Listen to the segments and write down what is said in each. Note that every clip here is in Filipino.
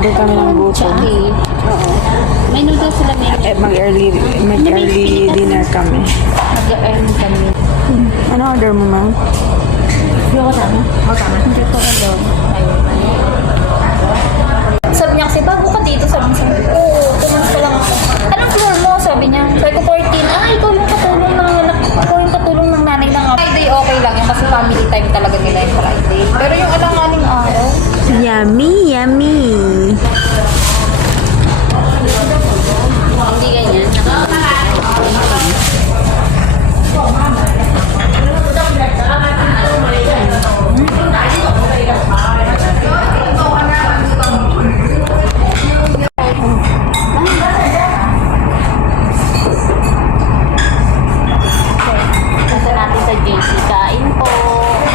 Umabot kami ng gutom. Oo. May noodles sila may Mag-early dinner kami. mag-earn kami. Ano order mo, ma'am? Hindi ako tama. Hindi ko alam. Sabi niya kasi, bago ka dito, sabi niya, oo, 2 months pa lang ako. Anong floor mo? Sabi niya, sabi ko 14. Ikaw yung katulong ng nanay ng Friday, okay lang yun kasi family time talaga nila yung Friday. Pero yung alang-aling araw, Yummy, yummy. hindi ganyan. Nasa natin sa JC, kain po.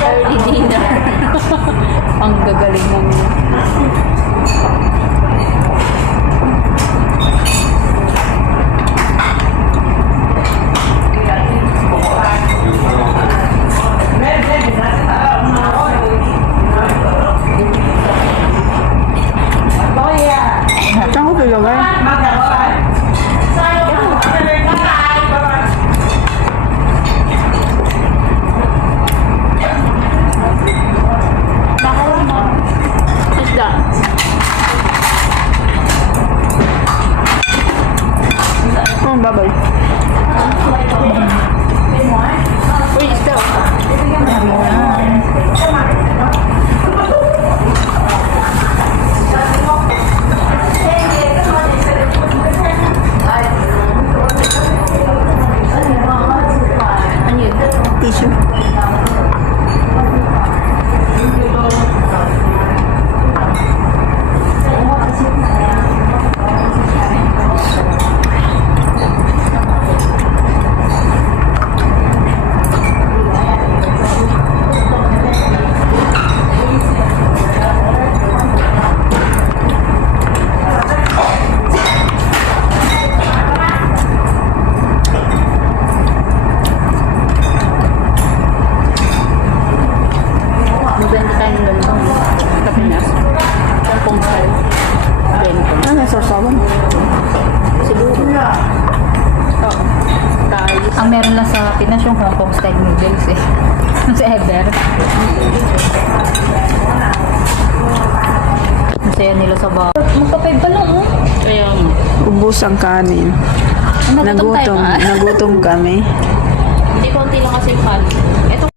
Early dinner. Ang gagaling ng Saan ko tulogay? isda. Oh, baboy. Uy, isda. Ano yun? Tissue. Magbenta tayo ng lantong sa Pinas. Lantong style. Bento. Ano yung sausawan? Siguro. Oo. Ang meron lang sa Pinas yung Hong Kong style noodles eh. Sa Ever. Masaya nila sa bar. Magpapay pa lang oh. Kaya Ubus ang kanin. nagutom tayo. Nagutom kami. Hindi konti lang kasi yung kanin.